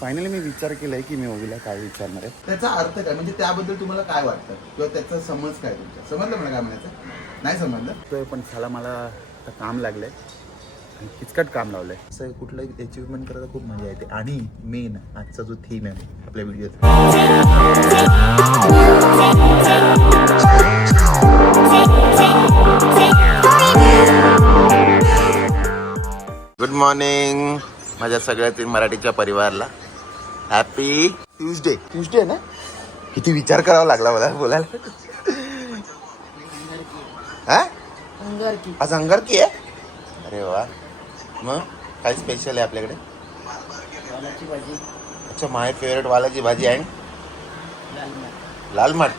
Finally मी विचार केलाय की मी ओवीला काय विचारणार आहे. त्याचा अर्थ काय? म्हणजे त्याबद्दल तुम्हाला काय वाटतं? किंवा त्याचा समज काय तुमचा? समजलं मला काय म्हणायचं? नाही समजलं? तो पण त्याला मला आता काम लागलंय. आणि किचकट काम लावलंय. असं कुठलं अचिव्हमेंट करायला खूप मजा येते. आणि मेन आजचा जो थीम आहे आपल्या व्हिडिओचा गुड मॉर्निंग माझ्या सगळ्यातील मराठीच्या परिवाराला. हॅपी ट्युजडे ट्युजडे ना किती विचार करावा लागला मला बोलायला. हा? आज अंगारकी आहे? अरे वा. मग? काय स्पेशल आहे आपल्याकडे? अच्छा माय फेवरेट वालाची भाजी आहे. लाल माठ.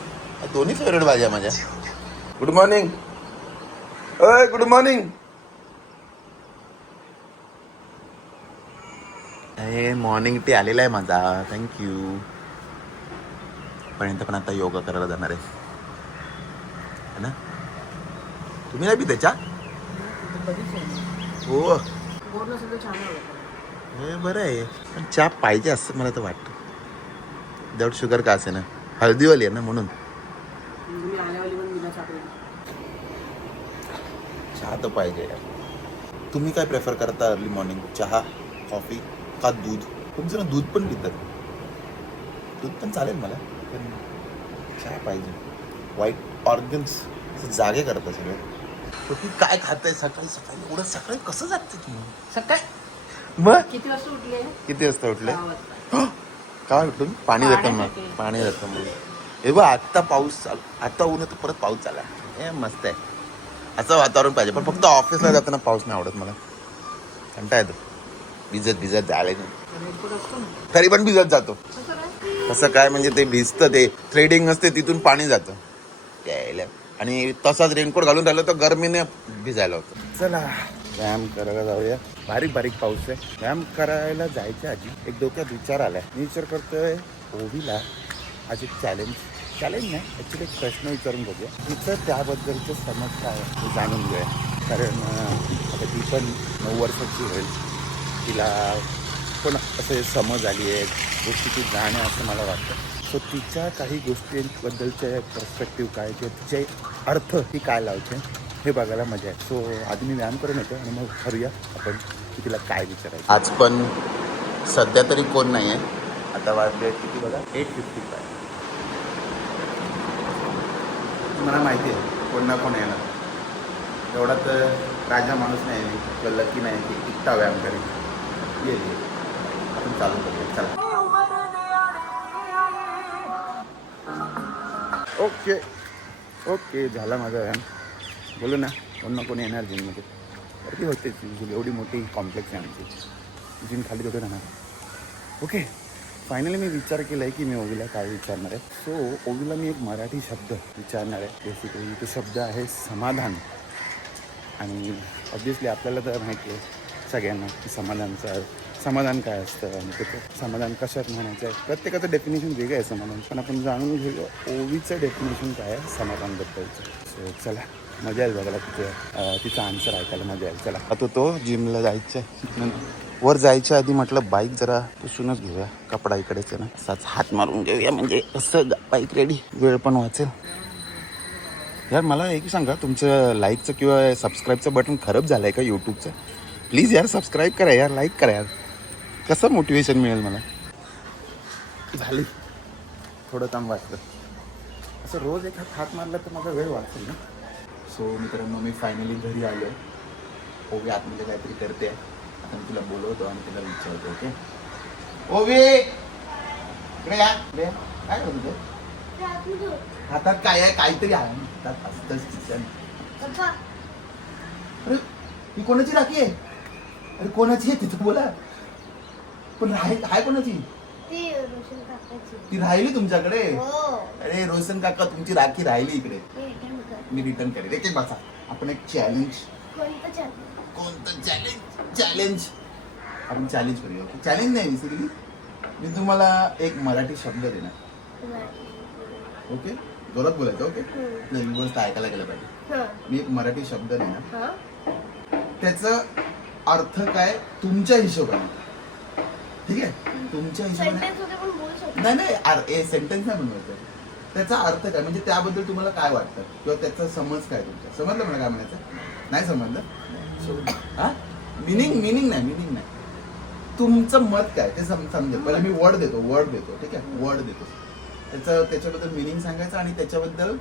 दोन्ही फेवरेट भाज्या माझ्या. गुड मॉर्निंग अय गुड मॉर्निंग अरे मॉर्निंग टी आलेला आहे माझा. थँक्यू पर्यंत पण आता योगा करायला जाणार आहे. है ना? तुम्ही नाही पी त्याच्या हो. हे बरं आहे. पण चहा पाहिजे असं मला तर वाटतं. विदाऊट शुगर का असे ना? हळदीवाली आहे ना म्हणून. चहा तर पाहिजे यार. तुम्ही काय प्रेफर करता अर्ली मॉर्निंग चहा कॉफी का दूध. खूप जण दूध पण पितात. दूध पण चालेल मला पण चहा पाहिजे? वाईट ऑर्गन्स जागे करतात सगळे. तुम्ही काय खाताय सकाळी सकाळी? एवढं सकाळी कसं जाते तुम्ही? सकाळी? मग? किती वाजता उठले? किती वाजता उठले. काय उठून पाणी जातं मग. पाणी जातं मग. हे बघ आत्ता पाऊस चालू आता ऊन तर परत पाऊस चाला हे मस्त आहे. असं वातावरण पाहिजे. पण फक्त ऑफिसला जाताना पाऊस नाही आवडत मला. कंटा येतो. भिजत भिजत जायला नाही तरी पण भिजत जातो. कसं काय? म्हणजे ते भिजतं ते. थ्रेडिंग असते तिथून पाणी जातं. यायला आणि तसाच रेनकोट घालून राहिलं तर गरमीने भिजायला होतं. चला. व्यायाम करायला जाऊया. बारीक बारीक पाऊस आहे. व्यायाम करायला जायच्या आधी एक डोक्यात विचार आलाय. मी विचार करतोय ओवीला आज एक चॅलेंज चॅलेंज नाही ॲक्च्युली एक प्रश्न विचारून बघूया. तिचं त्याबद्दलचं समज काय जाणून घेऊया. कारण आता ती पण नऊ वर्षाची होईल. तिला पण असे समज आली आहे गोष्टीची जाण आहे असं मला वाटतं. सो तिच्या काही गोष्टींबद्दलचे पर्स्पेक्टिव्ह काय किंवा तिचे अर्थ ती काय लावते हे बघायला मजा आहे सो आधी मी व्यायाम करून येतो आणि मग ठरूया आपण की तिला काय विचारायचं आज पण सध्या तरी कोण नाही आहे आता वाजले किती बघा? एट फिफ्टी फाय मला माहिती आहे कोण ना कोण येणार. एवढा तर राजा माणूस नाही किंवा लकी नाही की इतका व्यायाम करेल ये ये. आपण चालू करूया चला. ओके ओके झाला माझा व्यायाम. बोलू ना कोण ना येणार जिममध्ये गर्दी होते युजली एवढी मोठी कॉम्प्लेक्स आहे आमची. जिम खाली होते राहणार? ओके फायनली मी विचार केला आहे की मी ओवीला काय विचारणार आहे. सो ओवीला मी एक मराठी शब्द विचारणार आहे. बेसिकली तो शब्द आहे समाधान. आणि ऑब्विसली आपल्याला तर माहिती आहे सगळ्यांना की समाधानचं समाधान काय असतं आणि त्याचं समाधान कशात म्हणायचं आहे. प्रत्येकाचं डेफिनेशन वेगळं आहे समाधान. पण आपण जाणून घेऊया ओवीचं डेफिनेशन काय आहे समाधानबद्दलचं. सो चला मजा येईल बघायला तिथे. तिचा आन्सर ऐकायला मजा येईल. चला. आता तो जिमला जायचं आहे. वर जायच्या आधी म्हटलं बाईक जरा पुसूनच घेऊया. कपडा इकडेच ना. असाच हात मारून घेऊया म्हणजे असं बाईक रेडी वेळ पण वाचेल. यार मला एक सांगा तुमचं लाईकचं किंवा सबस्क्राईबचं बटन खराब झालं आहे का यूट्यूबचं प्लीज यार सबस्क्राईब करा यार लाईक करा यार. कसं मोटिवेशन मिळेल मला? झाली. थोडं काम वाचलं असं रोज एक हात हात मारला तर माझा वेळ वाचेल ना. सो मित्रांनो मी फायनली घरी आलो आहे ओवी आतमध्ये काहीतरी करते. आता मी तुला बोलवतो आणि तिला विचारतो ओके ओवी! इकडे या. इकडे. काय करतो? हातात काय आहे? काहीतरी आहे. हातात असतंच तिच्या अरे ही कोणाची राखी आहे? अरे कोणाची आहे तिथं बोला. पण राहाय हाय कोणाची? ती रोशन काकाची. ती राहिली तुमच्याकडे? हो. अरे रोशन काका तुमची राखी राहिली इकडे. ते return कर. मी रिटर्न करेल. एक एक बसा. आपण एक चॅलेंज कोणतं चॅलेंज चॅलेंज आपण चॅलेंज करूया ओके चॅलेंज नाही बेसिकली मी तुम्हाला एक मराठी शब्द देणार. ओके जोरात बोलायचं ओके हम्म. नाही व्यवस्थित ऐकायला गेलं पाहिजे. हं. मी एक मराठी शब्द देणार. हं? त्याचं अर्थ काय? तुमच्या हिशोबाने. ठीक आहे? तुमच्या हिशोबाने नाही नाही आर- ए सेंटेन्स नाही बनवायचं त्याचा अर्थ काय? म्हणजे त्याबद्दल तुम्हाला काय वाटतं? किंवा त्याचा समज काय तुमचा? समजलं मला काय म्हणायचं? नाही समजलं? हा? मिनिंग मिनिंग नाही मिनिंग नाही. तुमचं मत काय? ते सम समजेल पहिला मी वर्ड देतो वर्ड देतो ठीक आहे? वर्ड देतो. त्याचं त्याच्याबद्दल मिनिंग सांगायचं आणि त्याच्याबद्दल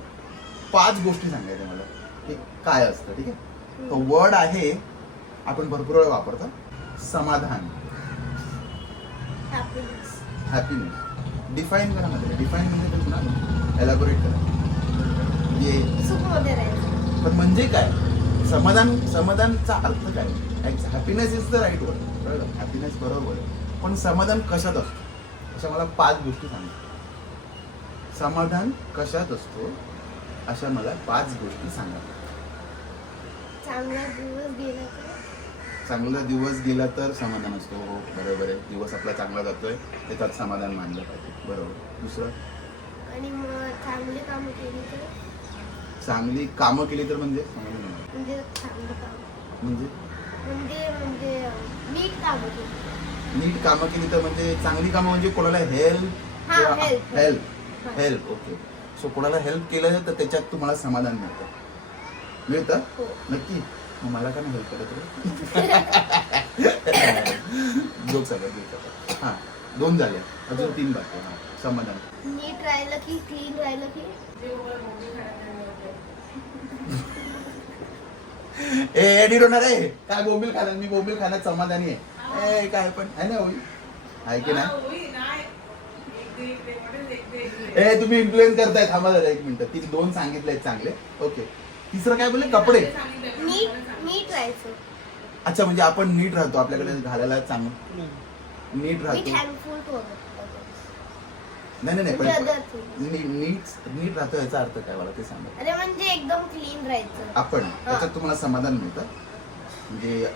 पाच गोष्टी सांगायच्या मला. की काय असतं ठीक आहे? तो वर्ड आहे आपण भरपूर वेळा वापरतो. समाधान. हॅपीनेस हॅपीनेस डिफाईन करा मध्ये. डिफाईन म्हणजे पुन्हा एलॅबोरेट करा. ये. सुख पण म्हणजे काय? समाधान समाधानचा अर्थ काय? Happiness is the right word कळलं? हॅपीनेस बरोबर पण समाधान कशात असतो? अशा मला पाच गोष्टी सांगा. समाधान कशात असतो? अशा मला पाच गोष्टी सांगा. चांगला दिवस गेला चांगला दिवस गेला तर समाधान असतो. हो बरोबर आहे. दिवस आपला चांगला जातोय त्याच्यात समाधान मानलं पाहिजे. बरोबर. दुसरं? आणि मग चांगली कामं केली तर? चांगली कामं केली तर म्हणजे? समाधान. म्हणजे चांगली कामं. म्हणजे? म्हणजे म्हणजे नीट कामं केली. नीट कामं केली तर म्हणजे चांगली कामं म्हणजे कोणाला हेल्प हा, help. हेल्प हा. हेल्प ओके सो कोणाला हेल्प केलं तर त्याच्यात तुम्हाला समाधान मिळतं. मिळतं? हो. नक्की? मग मला का नाही हेल्प करत जोक सगळं जोक हां दोन झाले. अजून तीन बाकी हां समाधान. नीट राहिलं की क्लीन राहिलं की? ए एडिट होणार आहे. काय बोंबील खाणार? मी बोंबील खाण्यात समाधानी आहे. ए काय पण. आहे ना होईल. आहे की नाही? ए तुम्ही इन्फ्लुएन्स करताय. थांबा एक मिनिट. ती दोन सांगितले चांगले. ओके. तिसरं काय बोलले? कपडे. नीट नीट राहायचं. अच्छा म्हणजे आपण नीट राहतो. आपल्याकडे घालायला चांगलं. नीट मी राहतो. थँकफुल नाही नाही नाही पण. नी- नीट नीट राहतो याचा अर्थ काय मला ते सांगा. अरे म्हणजे एकदम क्लीन राहायचं. आपण त्याच्यात तुम्हाला समाधान मिळतं. म्हणजे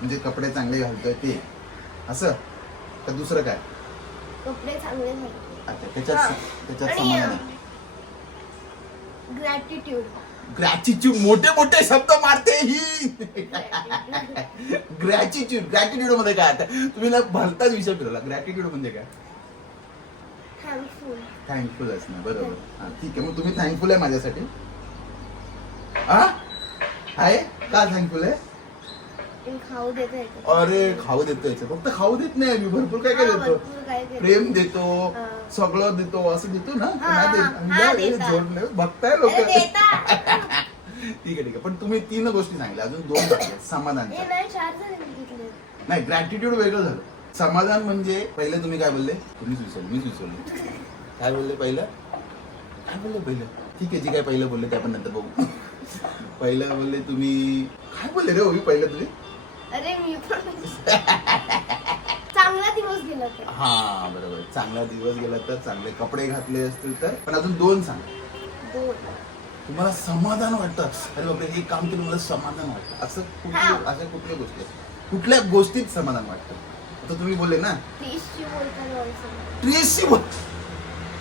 म्हणजे कपडे चांगले घालतोय ते. असं? का दुसरं काय? कपडे चांगले अच्छा त्याच्यात हा. त्याच्यात आणि समाधान आहे. ग्रॅटिट्यूड ग्रॅचिट्यूड मोठे मोठे शब्द मारते ही. ग्रॅचिट्यूड ग्रॅटिट्यूडमध्ये काय? आता तुम्ही ना भलताच विषय फिरवला. ग्रॅटिट्यूड म्हणजे काय? थँकफुल थँकफुल असणं बरोबर. हा ठीक आहे. मग तुम्ही थँकफुल आहे माझ्यासाठी? हा? आहे? का थँकफुल आहे? खाऊ देत अरे खाऊ देतो याचं फक्त खाऊ देत नाही मी भरपूर काय काय हा, देतो. प्रेम देतो हा. सगळं देतो असं देतो ना. हा, नाही देत. हा, आम्ही हा. बघताय लोक. ठीक. आहे ठीक आहे. पण तुम्ही तीन गोष्टी सांगितल्या. अजून दोन. समाधान हे नाही ग्रॅटिट्यूड वेगळं झालं. समाधान म्हणजे पहिले तुम्ही काय बोलले? तुम्हीच विसरले मीच विसरले. काय बोलले पहिलं? काय बोलले पहिलं? ठीक आहे जे काय पहिलं बोलले ते आपण नंतर बघू. पहिलं बोलले तुम्ही काय बोलले रे ओवी पहिलं तुम्ही? अरे मी पण चांगला दिवस गेला तर. हा बरोबर. चांगला दिवस गेला तर चांगले कपडे घातले असतील तर. पण अजून दोन सांग. दोन. तुम्हाला समाधान वाटतं? अरे बापरे हे काम केलं मला समाधान वाटतं. असं कुठली हा. अशा कुठल्या गोष्टी? आहेत? कुठल्या गोष्टीत समाधान वाटतं? आता तुम्ही बोलले ना. बोलताना ट्रीजशी बोल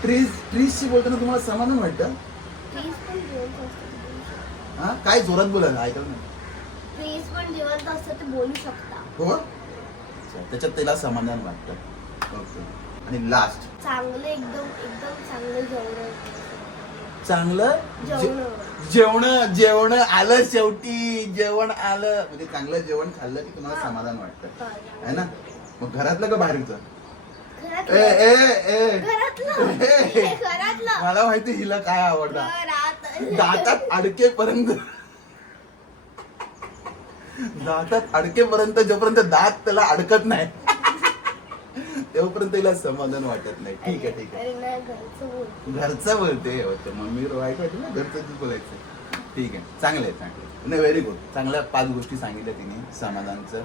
ट्रीज ट्रीजशी बोलताना तुम्हाला समाधान वाटतं? पण हा? काय जोरात बोलायला? ऐकलं ना. तीस पण जिवंत असतं ते बोलू शकता. हो? अच्छा, त्याच्यात त्याला समाधान वाटतं. ओके. आणि लास्ट चांगलं एकदम एकदम चांगलं जेवण चांगलं? जेवण जेवण जेवण आलं शेवटी. जेवण आलं. म्हणजे चांगलं जेवण खाल्लं की तुम्हाला हा. समाधान वाटतं. आहे ना? मग घरातलं का बाहेरचं? ए घरातलं. ए ए घरातलं. ए. घरातलं. मला माहिती हिला काय आवडतं घरात दातात अडकेपर्यंत. दातात अडकेपर्यंत जोपर्यंत दात त्याला अडकत नाही तेव्हापर्यंत तिला समाधान वाटत नाही. ठीक आहे ठीक आहे. घरचं बोल घरचं बोलते. होतं मम्मी वाईट वाटलं ना घरचं तू बोलायचं. ठीक आहे चांगलं आहे चांगलं. नाही व्हेरी गुड चांगल्या पाच गोष्टी सांगितल्या तिने समाधानचं.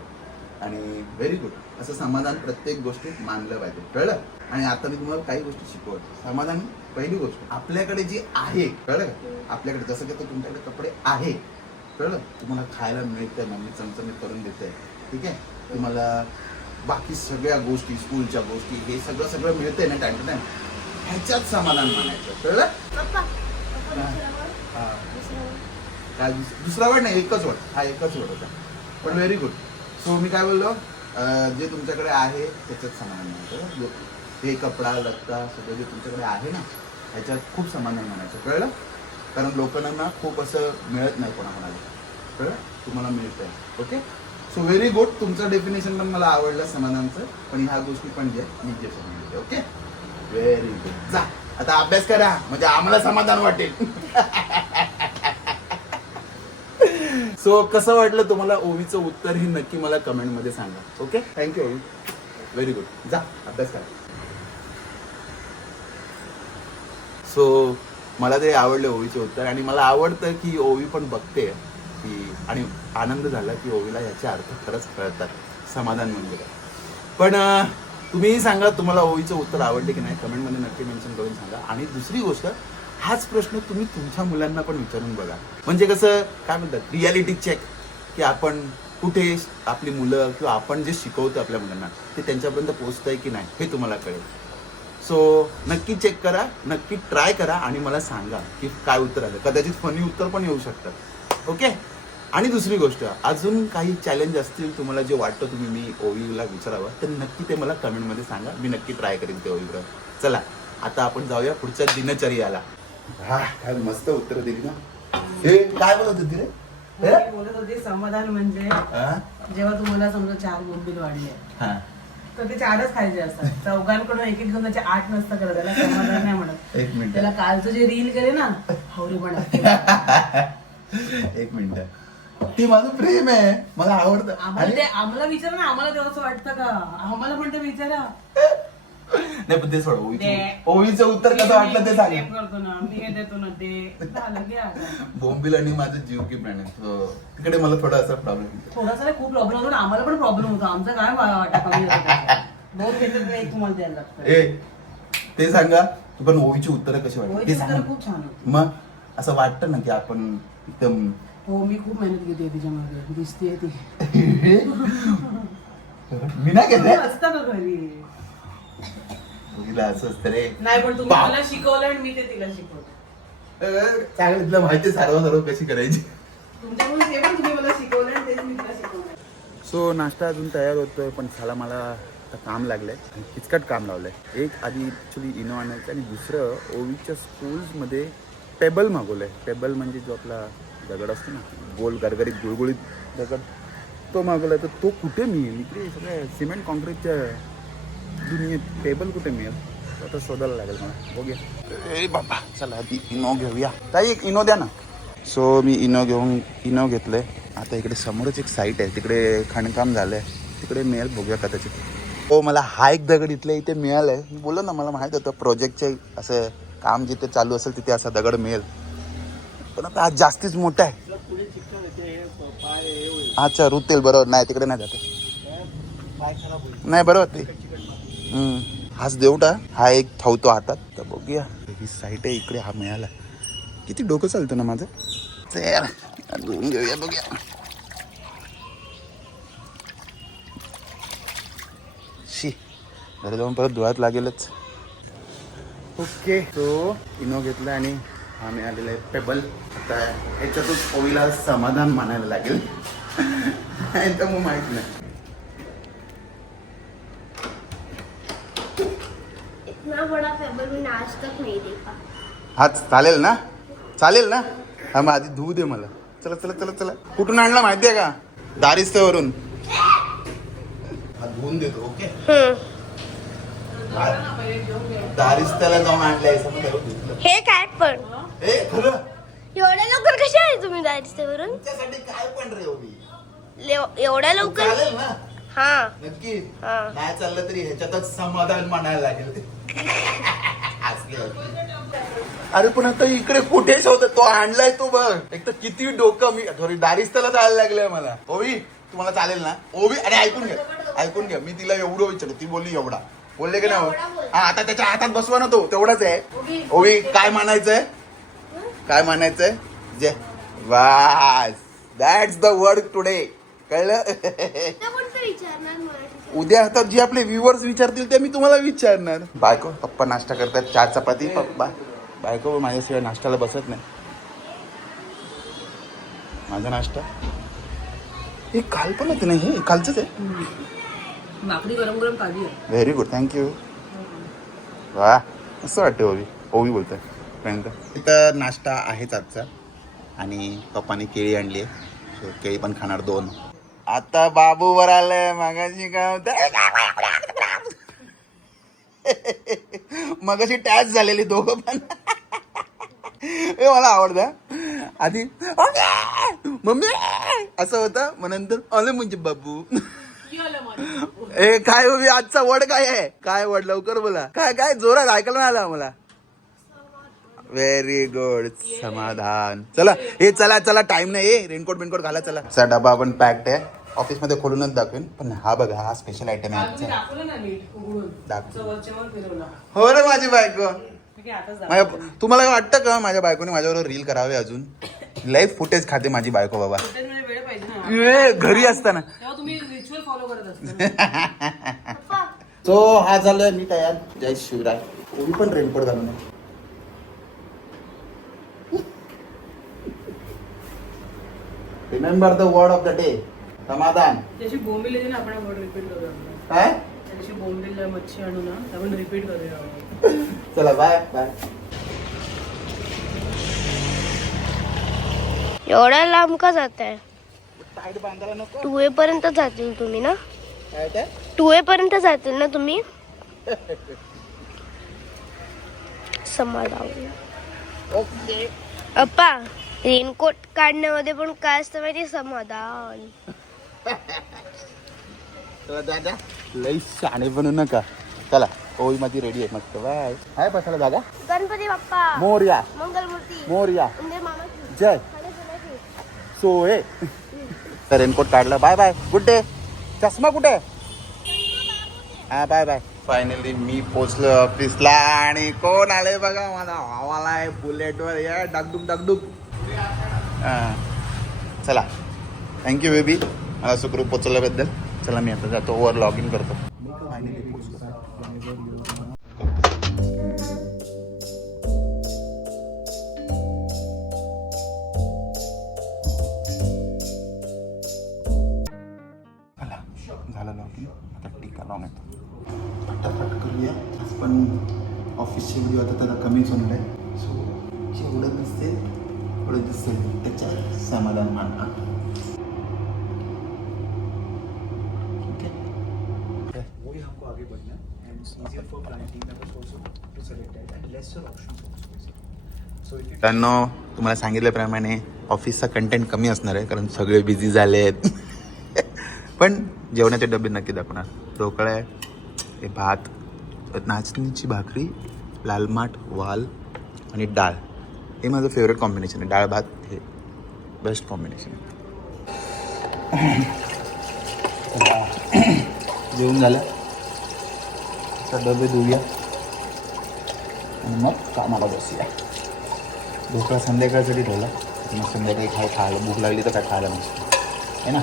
आणि व्हेरी गुड असं समाधान प्रत्येक गोष्टीत मानलं पाहिजे. कळलं? आणि आता मी तुम्हाला काही गोष्टी शिकवत. समाधान पहिली गोष्ट. आपल्याकडे जी आहे कळलं? आपल्याकडे जसं की तुमच्याकडे कपडे आहे कळलं? तुम्हाला खायला मिळतंय मम्मी चमचमीत करून देते ठीक आहे? तुम्हाला बाकी सगळ्या गोष्टी स्कूलच्या गोष्टी हे सगळं सगळं मिळतंय ना टाइम टू टाइम ह्याच्यात समाधान मानायचं. कळलं? काय दुस- दुसरा वर्ड नाही एकच वर्ड हा एकच वर्ड होता. पण व्हेरी गुड सो मी काय बोललो? जे तुमच्याकडे आहे त्याच्यात समाधान म्हणायचं जो- हे कपडा लत्ता सगळं जे तुमच्याकडे आहे ना ह्याच्यात खूप समाधान म्हणायचं कळलं? कारण लोकांना खूप असं मिळत नाही कोणाकोणाला. तर तुम्हाला मिळतंय. ओके सो व्हेरी गुड तुमचं डेफिनेशन पण मला आवडलं समाधानचं. पण ह्या गोष्टी पण जे मी जे सांगितले ओके व्हेरी गुड जा. आता अभ्यास करा. म्हणजे आम्हाला समाधान वाटेल. सो कसं वाटलं तुम्हाला ओवीचं उत्तर हे नक्की मला कमेंटमध्ये सांगा. Okay thank you Ovi. Very good जा अभ्यास करा. सो मला ते आवडलं ओवीचे उत्तर. आणि मला आवडतं की ओवी पण बघते. की आणि आनंद झाला की ओवीला याचे अर्थ खरंच कळतात. समाधान म्हणजे काय. पण तुम्हीही सांगा तुम्हाला ओवीचं उत्तर आवडले की नाही. कमेंटमध्ये नक्की मेन्शन करून सांगा. आणि दुसरी गोष्ट हाच प्रश्न तुम्ही तुमच्या मुलांना पण विचारून बघा. म्हणजे कसं काय म्हणतात रियालिटी चेक की आपण कुठे आपली मुलं किंवा आपण जे शिकवतो आपल्या मुलांना ते त्यांच्यापर्यंत पोहोचतंय की नाही हे तुम्हाला कळेल. सो नक्की चेक करा नक्की ट्राय करा आणि मला सांगा की काय उत्तर आलं. कदाचित फनी उत्तर पण येऊ शकतात ओके आणि दुसरी गोष्ट अजून काही चॅलेंज असतील तुम्हाला जे वाटतं तुम्ही मी ओवीला विचारावं तर नक्की ते मला कमेंटमध्ये सांगा. मी नक्की ट्राय करेन ते ओवीवर. चला आता आपण जाऊया पुढच्या दिनचर्याला. हा काय मस्त उत्तर दिली ना. हे काय बोलत होती रे? बोलत होते समाधान म्हणजे? जेव्हा तुम्हाला समजा चार बोंबील वाढले. तर ते चारच खायचे असतात. चौघांकडून एक एक घेऊन त्याचे आठ नसतं करत त्याला समाधान नाही म्हणत. एक मिनिट. त्याला कालचं जे रील केले ना हवरे पण एक मिनिट. ते माझं प्रेम आहे. मला आवडतं. आम्हाला ते आम्हाला विचारा ना आम्हाला असं वाटतं का? आम्हाला पण ते विचारा. नाही पण ते सोड ओवीचं ते- ओवीचं उत्तर कसं वाटलं ते सांग. करतो ना मी हे देतो ना ते झालं. बोंबील आणि माझं जीव की प्राण. So, तिकडे मला थोडा असा प्रॉब्लेम थोडासा नाही खूप प्रॉब्लेम होतो. आम्हाला पण प्रॉब्लेम होतो. आमचा काय वा- वाटा कमी होतो त्याचा. दोन घेतले तर एक तुम्हाला द्यायला लागतं. ए ते सांगा तू पण ओवीची उत्तरं कशी वाटली? ओवीची ते उत्तरं सांग. खूप छान होती. मग असं वाटतं ना की आपण एकदम हो मी खूप मेहनत घेते तिच्यामध्ये. दिसते ती. मी नाही घेते असतं का घरी? ओवीला असं असतं रे. नाही पण तुम्ही बाप. मला शिकवलं आणि मी ते तिला शिकवलं. चांगलं तुला माहिती सर्व सर्व कशी करायची. तुमच्याकडून ते पण तुम्ही मला शिकवलं आणि तेच मी तिला शिकवलं. सो नाश्ता अजून तयार होतोय पण झाला मला आता काम लागलंय आणि किचकट काम लावलंय. एक आधी ॲक्च्युली इनो आणायचं आणि दुसरं ओवीच्या स्कूल्समध्ये पेबल मागवलंय. पेबल म्हणजे जो आपला दगड असतो ना गोल गरगरीत गुळगुळीत दगड तो मागवलाय. तर तो कुठे मिळेल? इकडे सगळ्या सिमेंट कॉन्क्रीटच्या दुनियेत टेबल कुठे मिळेल? तो आता शोधायला लागेल मला. बघूया. ए बाबा चला आधी इनो घेऊया. ताई एक इनो द्या ना. सो मी इनो घेऊन इनो घेतलंय. आता इकडे समोरच एक साईट आहे. तिकडे खाणकाम झालंय. तिकडे मिळेल बघूया कदाचित. हो मला हा एक दगड इथल्या इथे मिळालाय. मी बोललो ना मला माहीत होतं प्रोजेक्टचे असं काम जिथे चालू असेल तिथे असा दगड मिळेल. पण आता आज जास्तीच मोठा आहे. अच्छा रुतेल बरोबर. नाही तिकडे नाही जाते. नाही बरोबर ते. हाच देवटा हा एक थावतो हातात. तर बघूया. ही साईट आहे इकडे हा मिळाला. किती डोकं चालतं ना माझं? चल धुवून घेऊया बघूया. शी घरी जाऊन परत धुवायला लागेलच. ओके तो इनो घेतला आणि हा मिळालेला आहे पेबल आता ह्याच्यातच ओवीला समाधान मानायला लागेल. तर मग माहीत नाही. पेपर मैंने आज तक नहीं देखा. हा चालेल ना? चालेल ना? हा मग आधी धुवू दे मला. चला चला चला चला. कुठून आणला माहितीये का? दारिस्त्यावरून हा धुवून देतो ओके? दारिस्त्याला जाऊन आणलाय हे काय पण? ए खरं? एवढ्या लवकर कशा आहे तुम्ही दारिस्तेवरून? काय पण रे ओवी? एवढ्या लवकर? चालेल ना? हा. नक्की? हा. नाही चाललं तरी ह्याच्यातच समाधान मानायला लागेल. होते. अरे पण आता इकडे कुठेच होत तो आणलाय तो बघ. एक तर किती डोकं मी सॉरी दारिस्ताला जायला लागलंय मला. ओवी तुम्हाला चालेल ना? ओवी अरे ऐकून घ्या ऐकून घ्या मी तिला एवढं विचारलं. ती बोलली एवढा. बोलले की नाही हा आता त्याच्या हातात बसवा ना तो. तेवढाच आहे. ओवी काय मानायचंय काय मानायचंय जे. वास. दॅट्स द वर्ड टुडे कळलं? उद्या आता जे आपले व्ह्युअर्स विचारतील ते मी तुम्हाला विचारणार. बायको पप्पा नाश्ता करतात चार चपाती पप्पा. बायको माझ्याशिवाय नाश्त्याला बसत नाही. माझा नाश्ता? हे काल पण होते नाही हे कालचंच आहे. भाकरी गरम गरम काढली आहे. व्हेरी गुड थँक्यू वा असं वाटतं ओवी ओवी बोलतोय प्रियंका. इथं नाश्ता आहेच आजचा. आणि पप्पाने केळी आणली आहे. केळी पण खाणार दोन. आता बाबू वर आलंय मगाशी काय होत मगाशी टॅच झालेली दोघं पण. हे मला आवडतं. आधी मम्मी असं होतं. मग नंतर आलं म्हणजे बाबू. ए काय हो, उभी आजचा वड काय आहे? काय वड? लवकर बोला. काय काय? जोरात ऐकायला नाही आलं मला व्हेरी गुड समाधान. चला हे चला चला टाइम नाही ए रेनकोट बिनकोट घाला चला. डबा आपण पॅक्ड आहे. ऑफिसमध्ये खोलूनच दाखवेन. पण हा बघा हा स्पेशल आयटम आहे आजचा. हो रे माझी बायको. माझ्या. तुम्हाला वाटतं का? माझ्या बायकोने माझ्याबरोबर रील करावे अजून? लाईव्ह फुटेज खाते माझी बायको बाबा. घरी असताना. तो हा झालोय मी तयार. जय शिवराय. ओवी पण रेनकोट घालून. Remember the word of the day samadhan. त्याची बोंबील येते ना आपण वर्ड रिपीट करूया. काय? त्याची बोंबील मच्छी आणू ना आपण रिपीट करूया. चला बाय बाय एवढ्या लांब का जात आहे टाईट बांधायला नको. टू पर्यंत जातील तुम्ही ना? काय ते? टू पर्यंत जातील ना तुम्ही? समाधान. ओके. अप्पा रेनकोट काढण्यामध्ये पण काय असतं माहिती समाधान. चला दादा लई शाणे बनू नका. चला ओवी माझी रेडी आहे. मस्त बाय. हाय बसायला जागा गणपती बाप्पा. मोर्या. मंगलमूर्ती. मोर्या. मामाची जय. सोय तर रेनकोट काढला. Bye bye. गुड डे चष्मा कुठे? हा बाय बाय. फायनली मी पोचलो ऑफिसला आणि कोण आले बघा मला? आवाला आहे बुलेटवर या डागडुक डागडुक. हा. चला. थँक्यू बेबी मला सुखरूप पोचवल्याबद्दल चला मी आता जातो वर लॉग इन करतो Finally पोचलो. चला झालं लॉग इन आता टीका लावून येतो फटाफट करूया आज पण ऑफिसचे व्हिडिओ आता त्याला कमीच होणार आहे है and it's easier for client team members also to select it and lesser options also मित्रांनो तुम्हाला सांगितल्याप्रमाणे ऑफिसचा कंटेंट कमी असणार आहे कारण सगळे बिझी झाले आहेत पण जेवणाचे डबे नक्की दाखवणार. ढोकळा आहे हे भात नाचणीची भाकरी लालमाट वाल आणि डाळ. हे माझं फेवरेट कॉम्बिनेशन आहे. डाळ भात हे बेस्ट कॉम्बिनेशन जेवण झालं? डबे धुऊया. आणि मग कामाला बसूया. ढोकळा संध्याकाळसाठी ठेवला. मग संध्याकाळी खाय खायला. भूक लागली तर काय खायला नसतं. आहे ना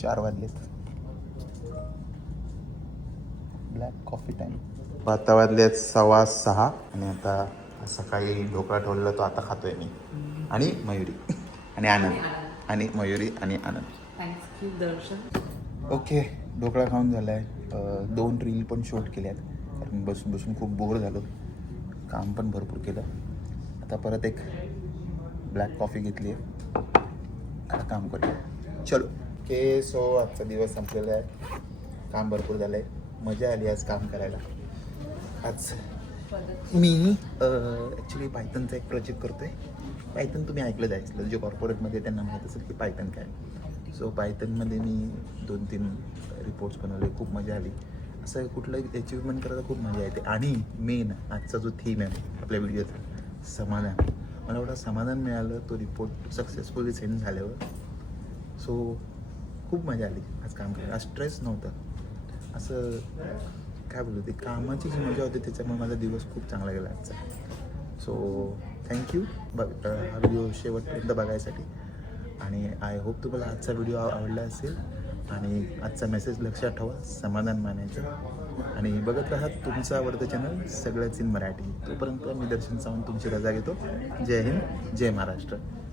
चार वाजलेत ब्लॅक कॉफी टाईम आता वाजले सव्वा सहा आणि आता सकाळी ढोकळा ठेवलेला तो आता खातोय मी. आणि मयुरी. आणि आनंद. आणि मयुरी आणि आनंद. दर्शन ओके ढोकळा खाऊन झाला आहे दोन रील पण शूट केल्या आहेत कारण बसून बसून खूप बोर झालो. काम पण भरपूर केलं. आता परत एक ब्लॅक कॉफी घेतली आहे. आता काम करूया. चलो. ओके सो आजचा दिवस संपलेला आहे. काम भरपूर झालं आहे मजा आली आज काम करायला. आज मी ॲक्च्युली पायथनचा एक प्रोजेक्ट करतो आहे पायथन तुम्ही ऐकलं जायचं जे कॉर्पोरेटमध्ये त्यांना माहीत असेल की पायथन काय. सो पायथनमध्ये मी दोन तीन रिपोर्ट्स बनवले खूप मजा आली. असं कुठलं अचिव्हमेंट करायला खूप मजा येते. आणि मेन आजचा जो थीम आहे आपल्या व्हिडिओचा समाधान. मला एवढं समाधान मिळालं तो रिपोर्ट सक्सेसफुली सेंड झाल्यावर. सो खूप मजा आली. आज काम करायला. स्ट्रेस नव्हता. असं काय बोलू ते कामाची जी मजा होती त्याच्यामुळे माझा दिवस खूप चांगला गेला आजचा. सो थँक्यू ब हा व्हिडिओ शेवटपर्यंत बघायसाठी. आणि आय होप तुम्हाला आजचा व्हिडिओ आवडला असेल. आणि आजचा मेसेज लक्षात ठेवा समाधान मानायचं. आणि बघत राहा तुमचं आवडतं चॅनल सगळ्याच इन मराठी. तोपर्यंत मी दर्शन सावंत तुमची रजा घेतो. जय हिंद जय महाराष्ट्र.